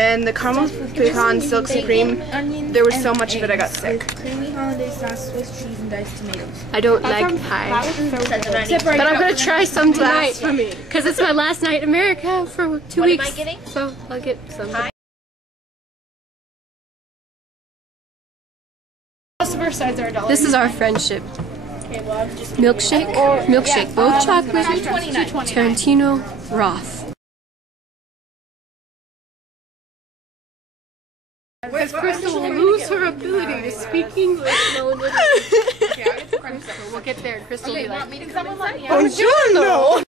And the caramel pecan silk supreme, there was so much of it I got sick. Creamy hollandaise sauce, Swiss cheese, and diced tomatoes. I don't like pie, but I'm gonna try some tonight because it's my last night in America for 2 weeks. What am I getting? So I'll get some. This is our friendship. Milkshake, milkshake, both chocolate, Tarantino, Roth. Because Crystal will lose her ability to speak English. We'll get there and Crystal will be like, Buongiorno!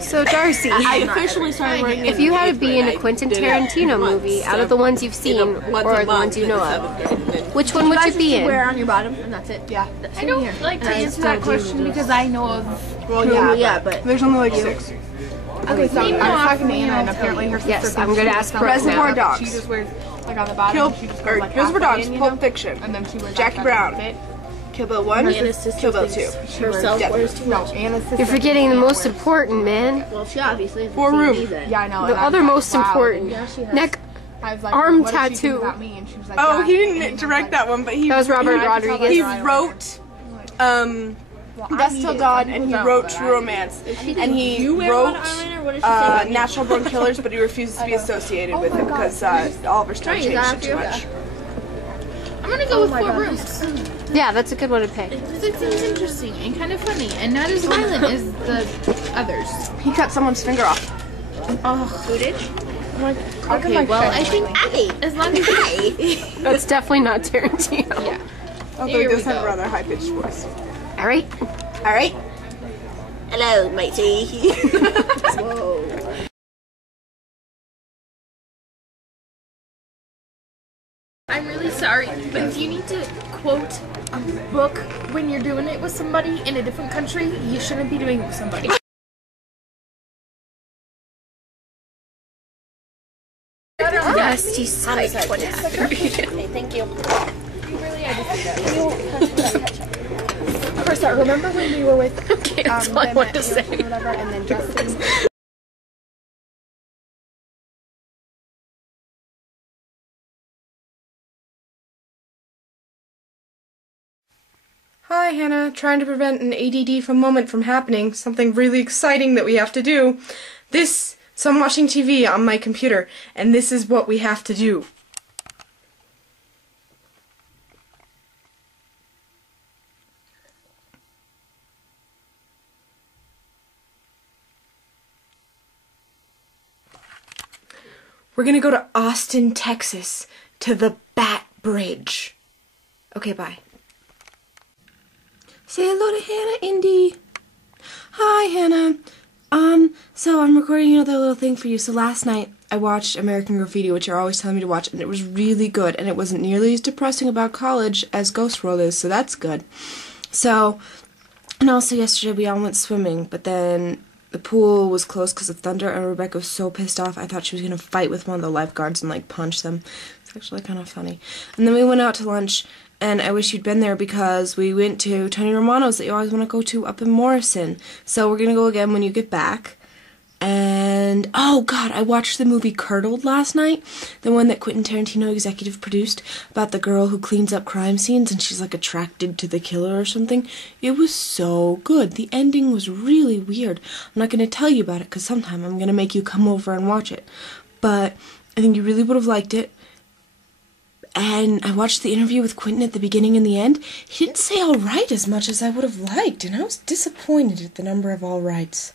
So Darcy, I officially started working. if you had to be in a Quentin Tarantino movie, out of the ones you've seen or the ones you know of, which one would you be in? Wear on your bottom, and that's it. Yeah. I don't like to answer that question because I know of. Well, yeah, but there's only like 6. okay. So I was talking to Anna, and apparently her sister. Yes, I'm gonna ask Brooke Reservoir now. Dogs. She just wears like on the bottom. Reservoir Dogs, Pulp Fiction, and then she wears Jackie Brown, Kill Bill 1, Kill Bill 2. Herself wears too much. Anna's sister. You're forgetting the most important, man. Well, she obviously. 4 Room. Yeah, I know. The other most important. Neck, arm tattoo. Oh, he didn't direct that one, but he. That was Robert Rodriguez. He wrote, Dust Till Dawn, and he wrote True Romance, and he wrote Natural Born Killers, but he refuses to be associated with it because Oliver Stone changed it too much. I'm gonna go with 4 Rooms. Yeah, that's a good one to pick. It seems interesting and kind of funny, and not as violent as the others. He cut someone's finger off. Oh, who did? Okay, well, I think as long as that's definitely not Tarantino. yeah. Although he does have a rather high-pitched voice. All right. All right. Hello, matey. Whoa. I'm really sorry, but if you need to quote a book when you're doing it with somebody in a different country, you shouldn't be doing it with somebody. Dusty sight. What happened? Okay, thank you. Krista, remember when we were with Okay, that's all I want to say. whatever, and then Justin? Hi, Hannah. Trying to prevent an ADD moment from happening. Something really exciting that we have to do. So I'm watching TV on my computer, and this is what we have to do. We're gonna go to Austin, Texas, to the Bat Bridge. Okay, bye. Say hello to Hannah, Indy. Hi, Hannah. So I'm recording another little thing for you. So last night I watched American Graffiti, which you're always telling me to watch, and it was really good, and it wasn't nearly as depressing about college as Ghost World is, so that's good. So, and also yesterday we all went swimming, but then the pool was closed because of thunder, and Rebecca was so pissed off. I thought she was going to fight with one of the lifeguards and, like, punch them. It's actually kind of funny. And then we went out to lunch, and I wish you'd been there because we went to Tony Romano's that you always want to go to up in Morrison. So we're going to go again when you get back. And, oh god, I watched the movie Curdled last night, the one that Quentin Tarantino executive produced, about the girl who cleans up crime scenes and she's like attracted to the killer or something. It was so good. The ending was really weird. I'm not going to tell you about it because sometime I'm going to make you come over and watch it. But I think you really would have liked it. And I watched the interview with Quentin at the beginning and the end. He didn't say alright as much as I would have liked, and I was disappointed at the number of alrights.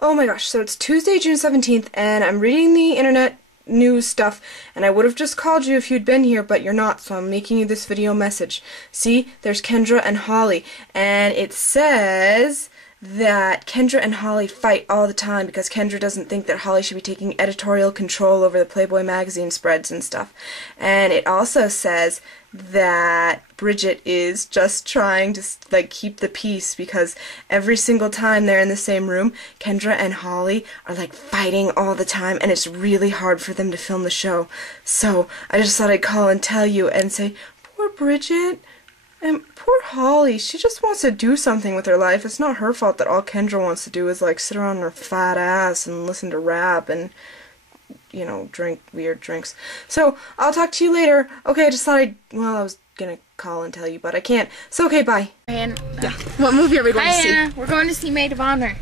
Oh my gosh, so it's Tuesday, June 17th, and I'm reading the internet news stuff, and I would have just called you if you'd been here, but you're not, so I'm making you this video message. See, there's Kendra and Holly, and it says that Kendra and Holly fight all the time because Kendra doesn't think that Holly should be taking editorial control over the Playboy magazine spreads and stuff. And it also says that Bridget is just trying to, like, keep the peace because every single time they're in the same room, Kendra and Holly are, like, fighting all the time, and it's really hard for them to film the show. So I just thought I'd call and tell you and say, poor Bridget. And poor Holly, she just wants to do something with her life. It's not her fault that all Kendra wants to do is, like, sit around her fat ass and listen to rap and, you know, drink weird drinks. So, I'll talk to you later. Okay, I just thought I was gonna call and tell you, but I can't. So, okay, bye. And, Yeah. What movie are we going to hi, see? Anna. We're going to see Maid of Honor.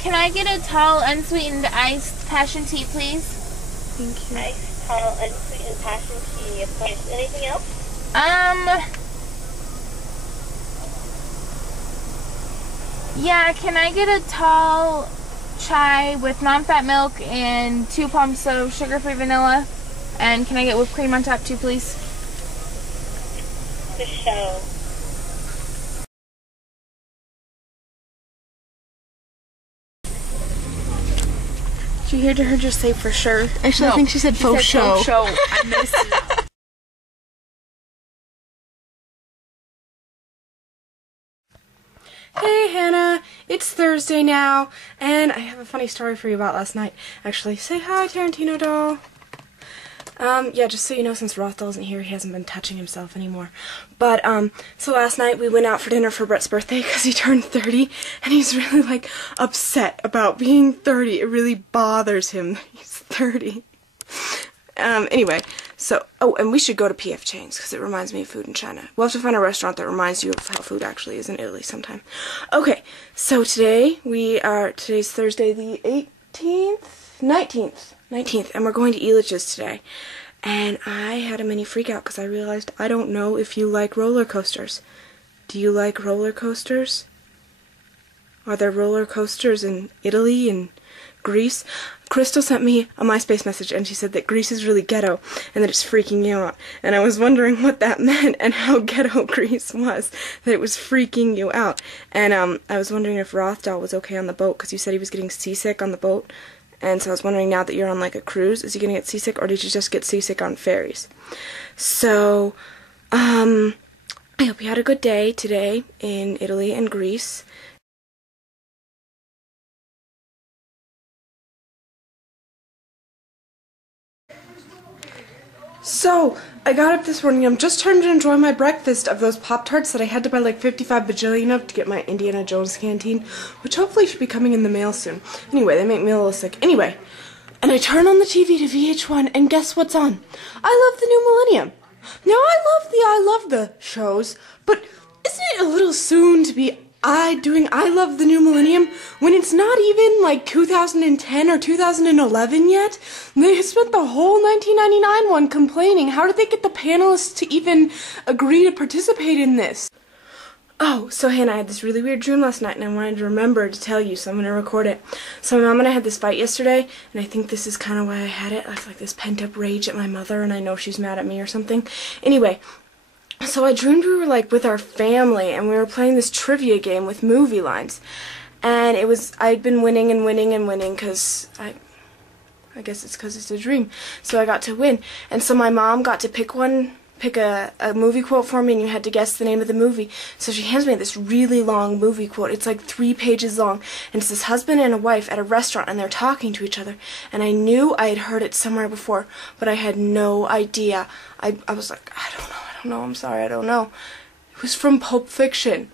Can I get a tall, unsweetened iced passion tea, please? Thank you. Iced, tall, unsweetened passion tea, of course. Anything else? Yeah, can I get a tall chai with non-fat milk and 2 pumps of sugar-free vanilla? And can I get whipped cream on top too, please? For show. Did you hear her just say for sure? Actually, No, I think she said faux show. Faux show. I missed it. Hey Hannah, it's Thursday now, and I have a funny story for you about last night. Actually, say hi, Tarantino doll. Yeah, just so you know, since Roth isn't here, he hasn't been touching himself anymore. But, so last night we went out for dinner for Brett's birthday because he turned 30, and he's really, like, upset about being 30. It really bothers him that he's 30. Anyway, so, oh, and we should go to P.F. Chang's because it reminds me of food in China. We'll have to find a restaurant that reminds you of how food actually is in Italy sometime. Okay, so today's Thursday the 19th, and we're going to Elitch's today. And I had a mini freak out because I realized I don't know if you like roller coasters. Do you like roller coasters? Are there roller coasters in Italy and Greece? Crystal sent me a MySpace message and she said that Greece is really ghetto and that it's freaking you out. And I was wondering what that meant and how ghetto Greece was, that it was freaking you out. And I was wondering if Roth doll was okay on the boat because you said he was getting seasick on the boat. And so I was wondering, now that you're on like a cruise, is he going to get seasick or did you just get seasick on ferries? So, I hope you had a good day today in Italy and Greece. So, I got up this morning, I'm just trying to enjoy my breakfast of those Pop-Tarts that I had to buy like 55 bajillion of to get my Indiana Jones canteen, which hopefully should be coming in the mail soon. Anyway, they make me a little sick. Anyway, and I turn on the TV to VH1, and guess what's on? I Love the New Millennium. Now, I love the shows, but isn't it a little soon to be doing I Love the New Millennium when it's not even like 2010 or 2011 yet? They spent the whole 1999 one complaining. How did they get the panelists to even agree to participate in this? Oh, so Hannah, I had this really weird dream last night and I wanted to remember to tell you, so I'm going to record it. So my mom and I had this fight yesterday, and I think this is kind of why I had it. I have like this pent-up rage at my mother, and I know she's mad at me or something. Anyway, so I dreamed we were like with our family and we were playing this trivia game with movie lines. And I'd been winning and winning and winning because I guess it's because it's a dream. So I got to win. And so my mom got to pick a movie quote for me, and you had to guess the name of the movie. So she hands me this really long movie quote. It's like 3 pages long. And it's this husband and a wife at a restaurant, and they're talking to each other. And I knew I had heard it somewhere before, but I had no idea. I was like, I don't know, I'm sorry, I don't know. It was from Pulp Fiction.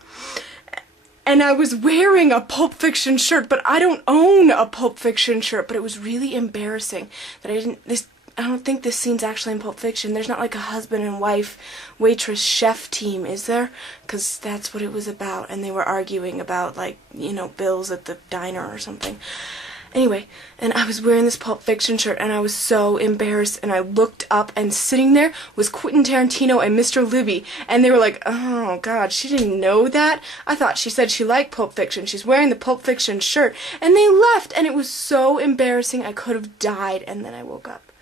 And I was wearing a Pulp Fiction shirt, but I don't own a Pulp Fiction shirt. But it was really embarrassing that I don't think this scene's actually in Pulp Fiction. There's not like a husband and wife, waitress, chef team, is there? Because that's what it was about, and they were arguing about, like, you know, bills at the diner or something. Anyway, and I was wearing this Pulp Fiction shirt, and I was so embarrassed, and I looked up, and sitting there was Quentin Tarantino and Mr. Libby, and they were like, oh, God, she didn't know that? I thought she said she liked Pulp Fiction. She's wearing the Pulp Fiction shirt, and they left, and it was so embarrassing. I could have died, and then I woke up.